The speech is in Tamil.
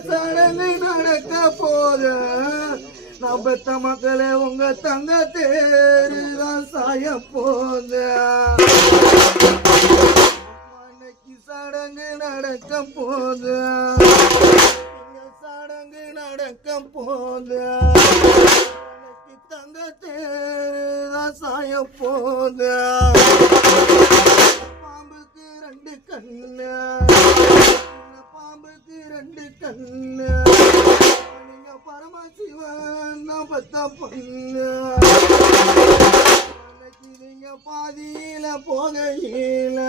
சடங்கு நடக்க போது நான் பெத்த மக்களே உங்க தங்க தேருதான் சாய போது அன்னைக்கு சடங்கு நடக்க போது சடங்கு நடக்க போது தங்க தேருதான் சாய போது கண்ணு. நீங்க பரமசிவன் பத்த பண்ணு. நீங்க பாதியில போகையில